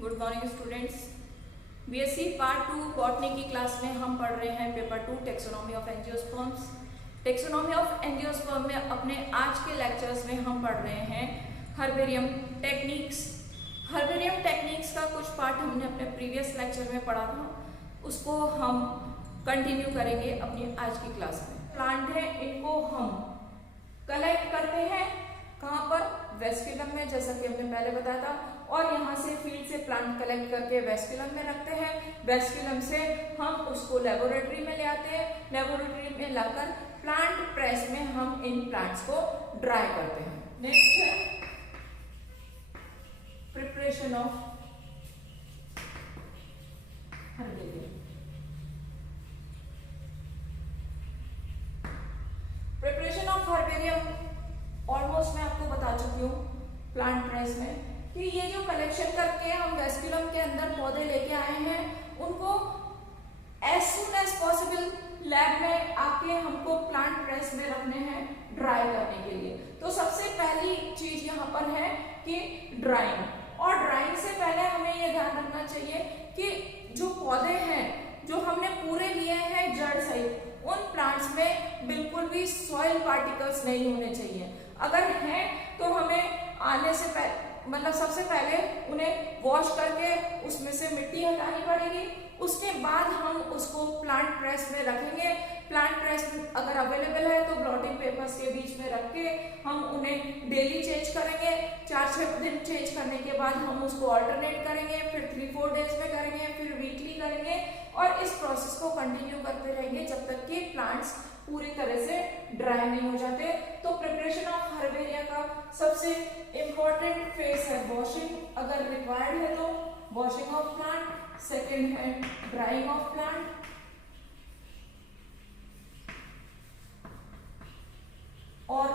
Good morning students. BSc part 2 botany की class में हम पढ़ रहे हैं paper 2 taxonomy of angiosperms. Taxonomy of angiosperm में अपने आज के लेक्चर्स में हम पढ़ रहे हैं हर्बेरियम टेक्निक्स। हर्बेरियम टेक्निक्स का कुछ पार्ट हमने अपने प्रीवियस लेक्चर में पढ़ा था, उसको हम कंटिन्यू करेंगे अपनी आज की क्लास में। प्लांट है, इनको हम कलेक्ट करते हैं कहाँ पर, वेस्क्यूलम में, जैसा कि हमने पहले बताया था। और यहाँ से फील्ड से प्लांट कलेक्ट करके वेस्क्यूलम में रखते हैं। वेस्क्यूलम से हम उसको लेबोरेटरी में ले आते हैं। लेबोरेटरी में लाकर प्लांट प्रेस में हम इन प्लांट्स को ड्राई करते हैं। नेक्स्ट है preparation of herbarium. Preparation of herbarium almost मैं आपको बता चुकी हूँ प्लांट प्रेस में कि ये जो कलेक्शन करके हम वेस्क्यूलम के अंदर पौधे लेके आए हैं, उनको as soon as possible lab में आके हमको प्लांट प्रेस में रखने हैं ड्राई करने के लिए। तो सबसे पहली चीज यहाँ पर है कि ड्राइंग। और ड्राइंग से पहले हमें ये ध्यान रखना चाहिए कि जो पौधे हैं जो हमने पूरे लिए हैं जड़ सहित, उन प्लांट्स में बिल्कुल भी सॉइल पार्टिकल्स नहीं होने चाहिए। अगर हैं तो हमें आने से पहले मतलब सबसे पहले उन्हें वॉश करके उसमें से मिट्टी हटानी पड़ेगी। उसके बाद हम उसको प्लांट प्रेस में रखेंगे। प्लांट प्रेस में अगर अवेलेबल है तो ब्लॉटिंग पेपर्स के बीच में रख के हम उन्हें डेली चेंज करेंगे। 4-6 दिन चेंज करने के बाद हम उसको ऑल्टरनेट करेंगे, फिर 3-4 डेज में करेंगे, फिर वीकली करेंगे। और इस प्रोसेस को कंटिन्यू करते रहेंगे जब तक कि प्लांट्स पूरी तरह से ड्राई नहीं हो जाते। तो प्रिपरेशन ऑफ हर्बेरिया का सबसे इंपॉर्टेंट फेज है वॉशिंग, अगर रिक्वायर्ड है तो वॉशिंग ऑफ प्लांट। सेकेंड है ड्राइंग ऑफ प्लांट। और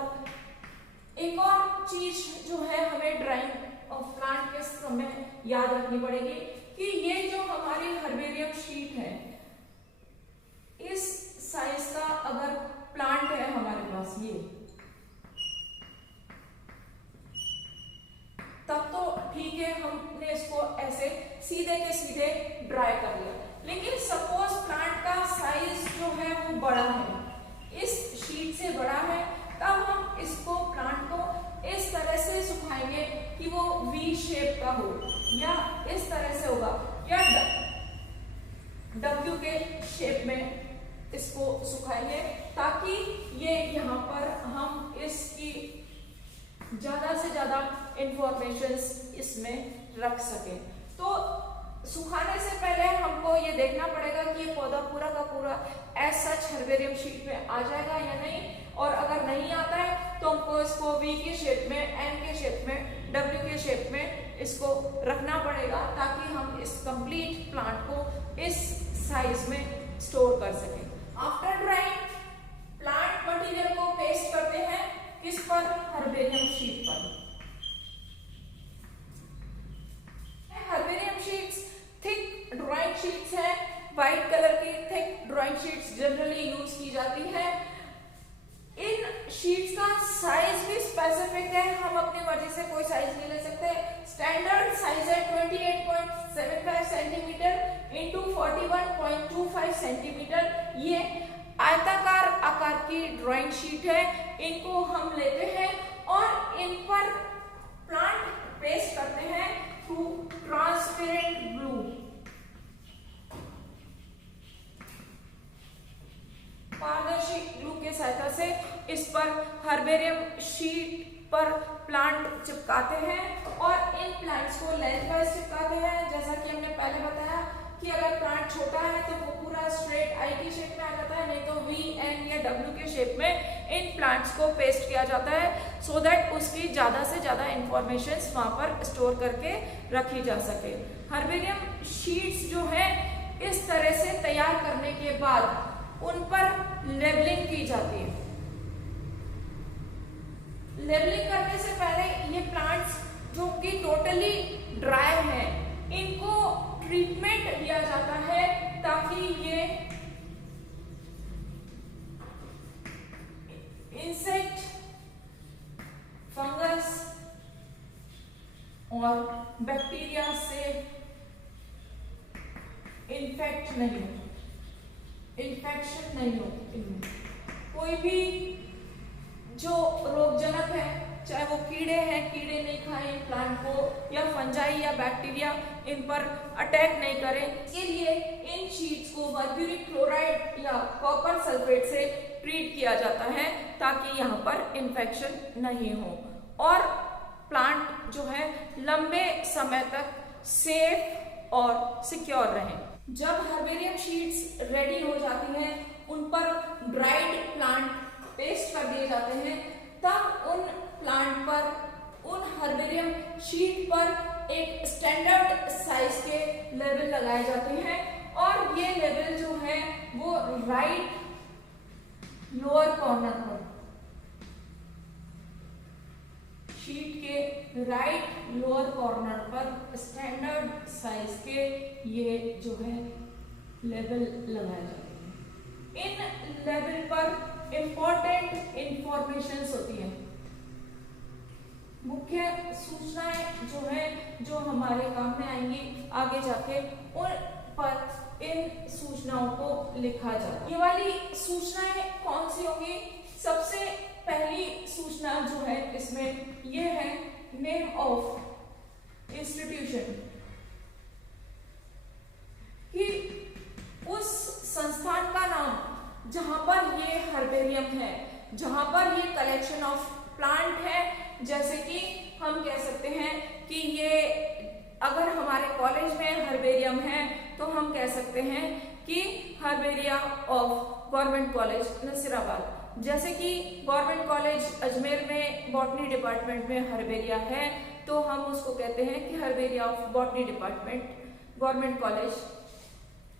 एक और चीज जो है हमें ड्राइंग ऑफ प्लांट के समय याद रखनी पड़ेगी कि ये जो हमारी हर्बेरियम शीट है, इस साइज का अगर प्लांट है हमारे पास ये, तब तो ठीक है, हमने इसको ऐसे सीधे के सीधे ड्राई कर लिया। लेकिन सपोज प्लांट का साइज जो है वो बड़ा है, इस शीट से बड़ा है, तब हम इसको प्लांट को इस तरह से सुखाएंगे कि वो वी शेप का हो, या इस तरह से होगा, या डब्ल्यू के शेप में इसको सुखाएंगे, ताकि ये यहाँ पर हम इसकी ज्यादा से ज्यादा इंफॉर्मेशंस इसमें रख सके। तो सुखाने से पहले हमको ये देखना पड़ेगा कि ये पौधा पूरा का पूरा एज सच हर्बेरियम शीट में आ जाएगा या नहीं। और अगर नहीं आता है तो हमको इसको वी के शेप में, एन के शेप में, डब्ल्यू के शेप में इसको रखना पड़ेगा, ताकि हम इस कंप्लीट प्लांट को इस साइज में स्टोर कर सकें। आफ्टर ड्राइंग प्लांट मटेरियल को पेस्ट करते हैं किस पर, हर्बेरियम शीट पर। Herbarium sheets thick drawing sheets हैं, व्हाइट कलर की thick drawing sheets generally use की जाती है। इन शीट्स का साइज भी स्पेसिफिक है, हम अपनी मर्जी से कोई साइज नहीं ले सकते। स्टैंडर्ड साइज है 28.75 सेंटीमीटर इंटू 41.25 सेंटीमीटर। ये आयताकार आकार की ड्राइंग शीट है। इनको हम लेते हैं और इन पर प्लांट पेस्ट करते हैं थ्रू ट्रांसपेरेंट ग्लू। पारदर्शी ग्लू के सहायता से इस पर हर्बेरियम शीट पर प्लांट चिपकाते हैं और इन प्लांट्स को लेंथ वाइज चिपकाते हैं। जैसा कि हमने पहले बताया कि अगर प्लांट छोटा है तो वो पूरा स्ट्रेट आई की शेप में आ जाता है, नहीं तो वी, एन या डब्ल्यू के शेप में इन प्लांट्स को पेस्ट किया जाता है, सो दैट उसकी ज्यादा से ज्यादा इंफॉर्मेशन वहां पर स्टोर करके रखी जा सके। हर्बेरियम शीट्स जो है इस तरह से तैयार करने के बाद उन पर लेबलिंग की जाती है। लेबलिंग करने से पहले ये प्लांट्स जो कि टोटली ड्राई हैं, इनको ट्रीटमेंट दिया जाता है ताकि ये इंसेक्ट, फंगस और बैक्टीरिया से से इन्फेक्शन नहीं हो इनमें। कोई भी जो रोगजनक है, चाहे वो कीड़े हैं, कीड़े नहीं खाएं प्लांट को, या फंजाई या बैक्टीरिया इन पर अटैक नहीं करें। इसके लिए इन शीट्स को मर्क्यूरी क्लोराइड या कॉपर सल्फेट से ट्रीट किया जाता है ताकि यहाँ पर इन्फेक्शन नहीं हो और प्लांट जो है लंबे समय तक सेफ और सिक्योर रहें। जब हर्बेरियम शीट्स रेडी हो जाती हैं, उन पर ड्राइड प्लांट पेस्ट कर दिए जाते हैं, तब उन प्लांट पर, उन हर्बेरियम शीट पर एक स्टैंडर्ड साइज के लेबल लगाए जाते हैं और ये लेबल जो है वो राइट लोअर कॉर्नर पर, शीट के राइट लोअर कॉर्नर पर स्टैंडर्ड साइज के ये जो है लेबल लगाए जाते हैं। इन लेबल पर इंपॉर्टेंट इंफॉर्मेशन होती है, मुख्य सूचनाएं जो है जो हमारे काम में आएंगी आगे जाके, उन पर इन सूचनाओं को लिखा जाए। ये वाली सूचनाएं कौन सी होंगी? सबसे पहली सूचना जो है इसमें ये है नेम ऑफ इंस्टीट्यूशन, कि उस संस्थान का नाम जहां पर ये हर्बेरियम है, जहां पर ये कलेक्शन ऑफ प्लांट है। जैसे कि हम कह सकते हैं कि ये अगर हमारे कॉलेज में हर्बेरियम है तो हम कह सकते हैं कि herbaria of government college Nasirabad. जैसे कि गवर्नमेंट कॉलेज अजमेर में बॉटनी डिपार्टमेंट में हर्बेरिया है तो हम उसको कहते हैं कि herbaria of botany department government college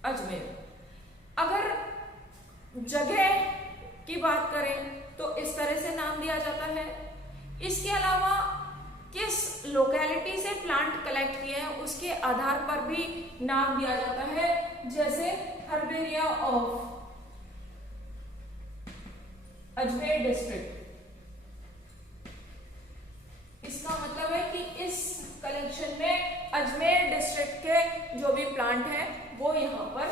Ajmer. अगर जगह की बात करें तो इस तरह से नाम दिया जाता है। इसके अलावा किस लोकेलिटी से प्लांट कलेक्ट किए हैं उसके आधार पर भी नाम दिया जाता है, जैसे हर्बेरिया ऑफ अजमेर डिस्ट्रिक्ट। इसका मतलब है कि इस कलेक्शन में अजमेर डिस्ट्रिक्ट के जो भी प्लांट हैं वो यहाँ पर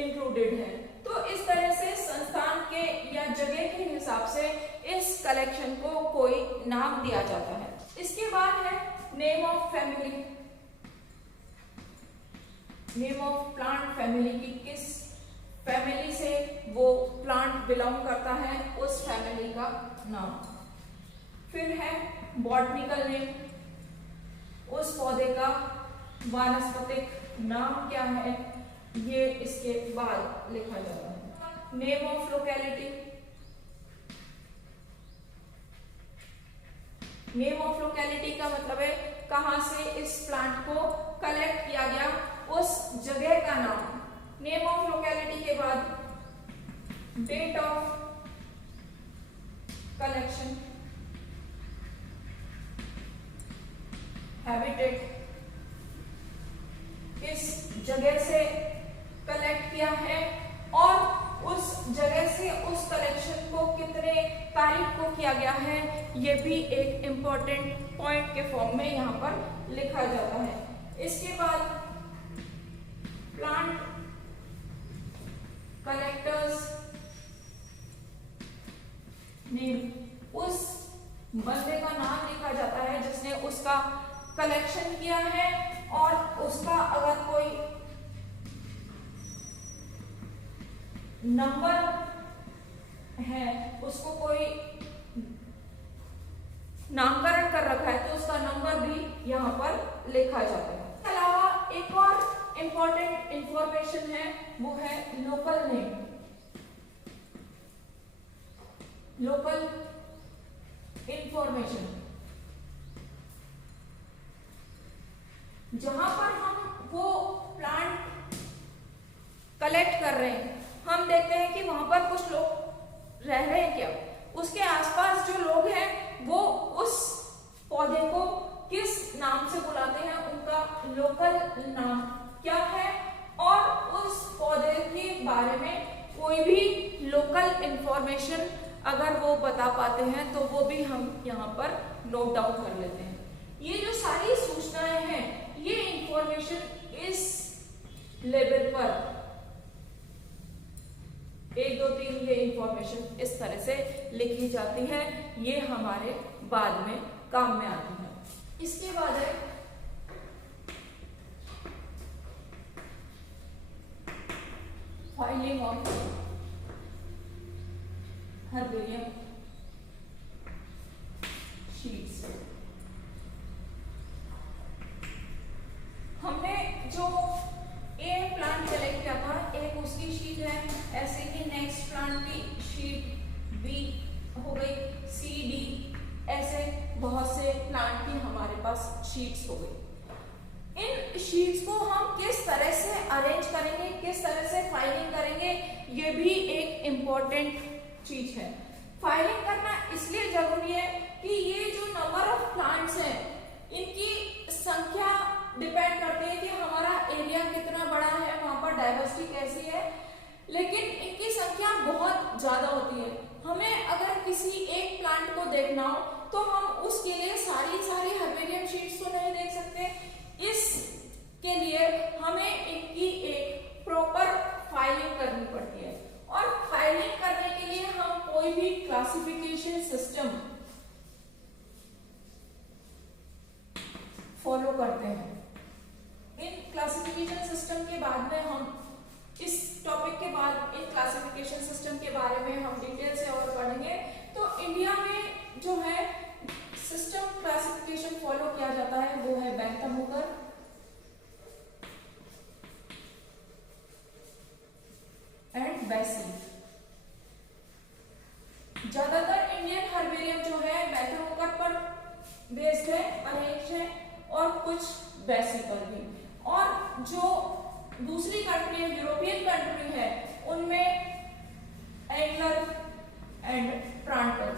इंक्लूडेड है। तो इस तरह से संस्थान के या जगह के हिसाब से इस कलेक्शन को कोई नाम दिया जाता है। इसके बाद है name of family, name of plant family की किस फैमिली से वो प्लांट बिलोंग करता है उस फैमिली का नाम। फिर है बॉटनिकल नेम, उस पौधे का वानस्पतिक नाम क्या है ये इसके बाद लिखा जाता है। Name of locality, name of locality का मतलब है कहां से इस प्लांट को कलेक्ट किया गया, उस जगह का नाम। नेम ऑफ लोकेलिटी के बाद डेट ऑफ कलेक्शन, हैबिटेट, किस जगह से कलेक्ट किया है और उस जगह से उस कलेक्शन को कितने तारीख को किया गया है, ये भी एक इंपॉर्टेंट पॉइंट के फॉर्म में यहाँ पर लिखा जाता है। इसके बाद प्लांट कलेक्टर्स नेम, उस बंदे का नाम लिखा जाता है जिसने उसका कलेक्शन किया है और उसका अगर कोई नंबर है, उसको कोई नामकरण कर रखा है तो उसका नंबर भी यहाँ पर लिखा जाता है। इसके अलावा एक और इंपॉर्टेंट इंफॉर्मेशन है वो है लोकल नेम, लोकल इंफॉर्मेशन। जहां पर हम वो प्लांट कलेक्ट कर रहे हैं, हम देखते हैं कि वहां पर कुछ लोग रह रहे हैं क्या, उसके आसपास जो लोग हैं वो उस पौधे को किस नाम से बुलाते हैं, उनका लोकल नाम क्या है और उस पौधे के बारे में कोई भी लोकल इंफॉर्मेशन अगर वो बता पाते हैं तो वो भी हम यहाँ पर नोट डाउन कर लेते हैं। ये जो सारी सूचनाएं हैं ये इंफॉर्मेशन इस लेवल पर 1 2 3 ये इंफॉर्मेशन इस तरह से लिखी जाती है, ये हमारे बाद में काम में आती है। इसके बाद है फाइलिंग ऑफ हर्बेरियम शीट्स। हमने जो ए प्लांट कलेक्ट किया था, एक उसकी शीट है, ऐसे ही नेक्स्ट प्लांट की शीट बी हो गई, सी डी, ऐसे बहुत से प्लांट की हमारे पास शीट्स हो गई। इन शीट्स को हम किस तरह से अरेंज करेंगे, किस तरह से फाइलिंग करेंगे, ये भी एक इम्पोर्टेंट चीज है। फाइलिंग करना इसलिए जरूरी है कि ये जो नंबर ऑफ प्लांट्स हैं, इनकी संख्या डिपेंड करती है कि हमारा एरिया कितना बड़ा है, वहां पर डाइवर्सिटी कैसी है, लेकिन इनकी संख्या बहुत ज्यादा होती है। हमें अगर किसी एक प्लांट को देखना हो तो हम उसके लिए सारी हर्बेरियम शीट्स तो नहीं देख सकते, इसके लिए हमें इनकी एक प्रॉपर फाइलिंग करनी पड़ती है। और फाइलिंग करने के लिए हम कोई भी क्लासिफिकेशन सिस्टम फॉलो करते हैं। इन क्लासिफिकेशन सिस्टम के बाद में हम इस टॉपिक के बाद इन क्लासिफिकेशन सिस्टम के बारे में हम डिटेल से और पढ़ेंगे। तो इंडिया में जो है सिस्टम क्लासिफिकेशन फॉलो किया जाता है वो है बैंथम हुकर, एंड बेसी। ज्यादातर इंडियन हर्बेरियम जो है बैंथम हुकर पर बेस्ड है, अरेंज है, और कुछ बेसी पर भी। और जो दूसरी कंट्री है, यूरोपियन कंट्री है, उनमें एंगलर एंड प्रांटल।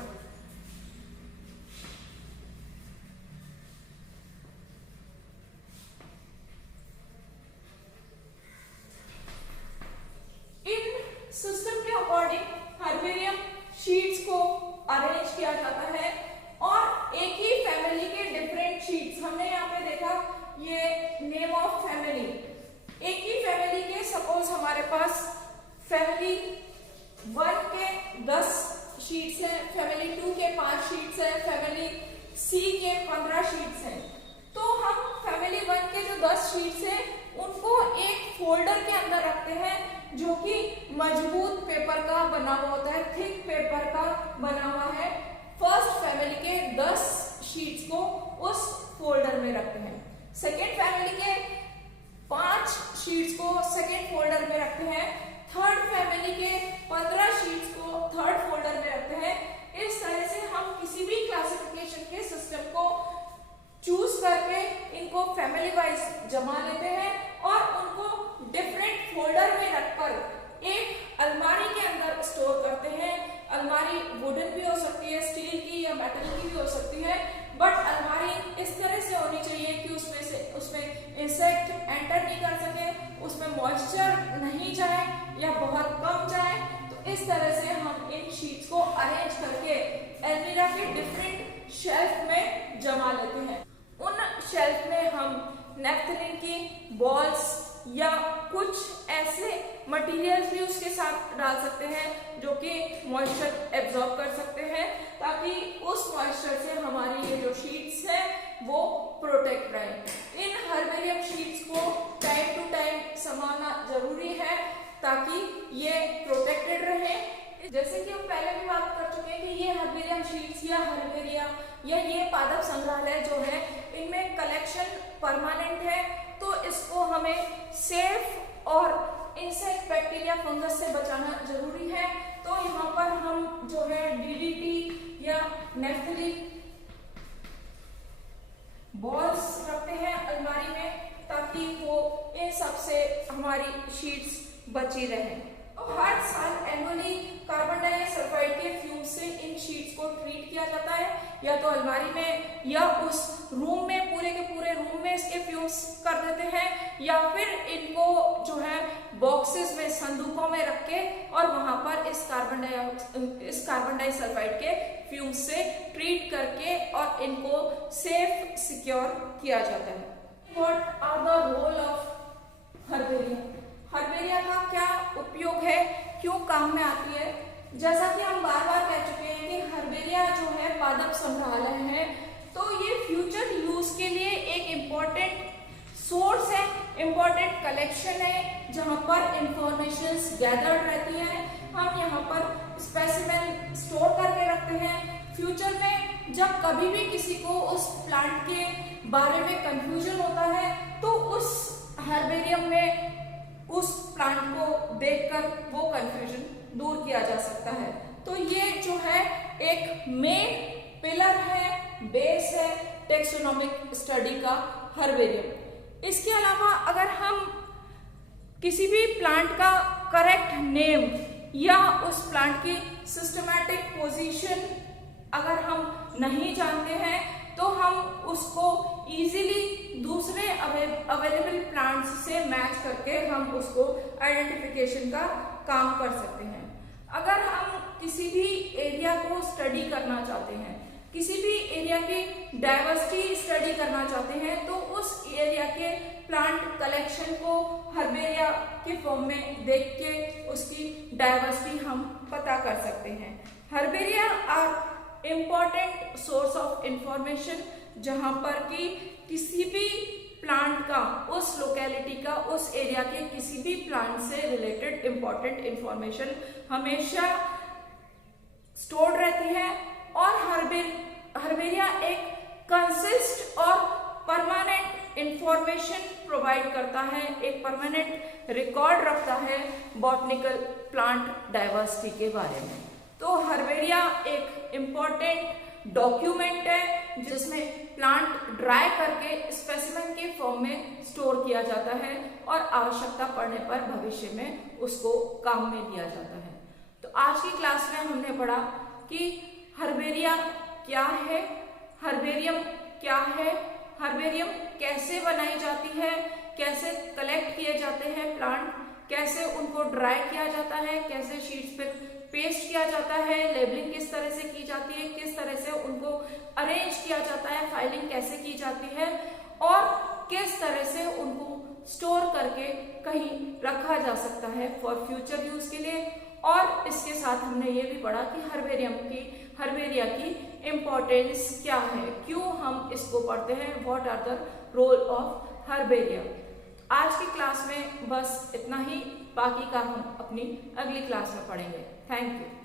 इन सिस्टम के अकॉर्डिंग हर्बेरियम शीट्स को अरेंज किया जाता है और एक ही फैमिली के डिफरेंट शीट्स, हमने यहाँ पे देखा ये नेम ऑफ फैमिली, एक ही फैमिली के सपोज हमारे पास फैमिली 1 के 10 शीट्स हैं, फैमिली 2 के 5 शीट्स हैं, फैमिली सी के 15 शीट्स हैं। तो हम फैमिली 1 के जो 10 शीट्स हैं उनको एक फोल्डर के अंदर रखते हैं जो कि मजबूत पेपर का बना हुआ होता है, थिक पेपर का बना हुआ है। फर्स्ट फैमिली के 10 शीट्स को उस फोल्डर में रखते हैं, सेकेंड फैमिली के 5 शीट्स को सेकेंड फोल्डर में रखते हैं, थर्ड फैमिली के 15 शीट्स को थर्ड फोल्डर में रखते हैं। इस तरह से हम किसी भी क्लासिफिकेशन के सिस्टम को चूज करके इनको फैमिली वाइज जमा लेते हैं और उनको डिफरेंट फोल्डर में रखकर एक अलमारी के अंदर स्टोर करते हैं। अलमारी वुडन भी हो सकती है, स्टील की या मेटल की भी हो सकती है, बट अलमारी इस तरह से होनी चाहिए कि उसमें इंसेक्ट एंटर नहीं कर सके, उसमें मॉइस्चर नहीं जाए या बहुत कम जाए। तो इस तरह से हम इन शीट्स को अरेंज करके अलमीरा के डिफरेंट शेल्फ में जमा लेते हैं। उन शेल्फ में हम नेफ्थलीन की बॉल्स या कुछ ऐसे मटेरियल्स भी उसके साथ डाल सकते हैं जो कि मॉइस्चर एब्जॉर्ब कर सकते हैं, ताकि उस मॉइस्चर से हमारी ये जो शीट्स हैं वो प्रोटेक्ट रहे। इन हर्बेरियम शीट्स को टाइम टू टाइम संभालना जरूरी है ताकि ये प्रोटेक्टेड रहे। जैसे कि हम पहले भी बात कर चुके हैं कि ये हर्बेरियम शीट्स या हर्बेरिया या ये पादप संग्रहालय जो है, इनमें कलेक्शन परमानेंट है, तो इसको हमें सेफ और इंसेक्ट, बैक्टीरिया, फंगस से बचाना जरूरी है। तो यहाँ पर हम जो है डीडीटी या नेफ्थलीन बॉल्स रखते हैं अलमारी में ताकि वो इन सब से हमारी शीट्स बची रहें। तो हर साल एनुअली कार्बन डाइसल्फाइड के फ्यूम्स से इन शीट्स को ट्रीट किया जाता है, या तो अलमारी में या उस रूम में, पूरे के पूरे रूम में इसके फ्यूम्स कर देते हैं, या फिर इनको जो है बॉक्सेस में, संदूकों में रख के और वहां पर इस कार्बन डाइसल्फाइड के फ्यूम्स से ट्रीट करके और इनको सेफ सिक्योर किया जाता है। What are the role of herbaria. Herbaria का क्या उपयोग है, क्यों काम में आती है। जैसा कि हम बार बार कह चुके हैं कि हर्बेरिया जो है पादप संग्रहालय है, तो ये फ्यूचर यूज के लिए एक इम्पोर्टेंट सोर्स है, इम्पोर्टेंट कलेक्शन है, जहाँ पर इंफॉर्मेशन गैदर्ड रहती है। हम यहाँ पर स्पेसिमेन स्टोर करके रखते हैं। फ्यूचर में जब कभी भी किसी को उस प्लांट के बारे में कंफ्यूजन होता है तो उस हर्बेरियम में उस प्लांट को देखकर वो कंफ्यूजन दूर किया जा सकता है। तो ये जो है एक मेन पिलर है, बेस है टेक्सोनोमिक स्टडी का हर्बेरियम। इसके अलावा अगर हम किसी भी प्लांट का करेक्ट नेम या उस प्लांट की सिस्टमैटिक पोजीशन अगर हम नहीं जानते हैं तो हम उसको इजीली दूसरे अवेलेबल प्लांट्स से मैच करके हम उसको आइडेंटिफिकेशन का काम कर सकते हैं। अगर हम किसी भी एरिया को स्टडी करना चाहते हैं, किसी भी एरिया की डाइवर्सिटी स्टडी करना चाहते हैं, तो उस एरिया के प्लांट कलेक्शन को हर्बेरिया के फॉर्म में देख के उसकी डाइवर्सिटी हम पता कर सकते हैं। Herbaria are important source of information, जहां पर कि किसी भी प्लांट का, उस लोकेलिटी का, उस एरिया के किसी भी प्लांट से रिलेटेड इंपॉर्टेंट इंफॉर्मेशन हमेशा स्टोर्ड रहती है। और हर्बेरिया एक कंसिस्ट और परमानेंट इंफॉर्मेशन प्रोवाइड करता है, एक परमानेंट रिकॉर्ड रखता है बॉटनिकल प्लांट डाइवर्सिटी के बारे में। तो हर्बेरिया एक इम्पॉर्टेंट डॉक्यूमेंट है जिसमें प्लांट ड्राई करके स्पेसिमेन के फॉर्म में स्टोर किया जाता है और आवश्यकता पड़ने पर भविष्य में उसको काम में लिया जाता है। तो आज की क्लास में हमने पढ़ा कि हर्बेरिया क्या है, हर्बेरियम क्या है, हर्बेरियम कैसे बनाई जाती है, कैसे कलेक्ट किए जाते हैं प्लांट, कैसे उनको ड्राई किया जाता है, कैसे शीट्स पे पेस्ट किया जाता है, लेबलिंग किस तरह से की जाती है, किस तरह से उनको अरेंज किया जाता है, फाइलिंग कैसे की जाती है और किस तरह से उनको स्टोर करके कहीं रखा जा सकता है फॉर फ्यूचर यूज के लिए। और इसके साथ हमने ये भी पढ़ा कि हर्बेरिया की इम्पोर्टेंस क्या है, क्यों हम इसको पढ़ते हैं, what are the role of herbaria. आज की क्लास में बस इतना ही, बाकी का हम अपनी अगली क्लास में पढ़ेंगे। Thank you.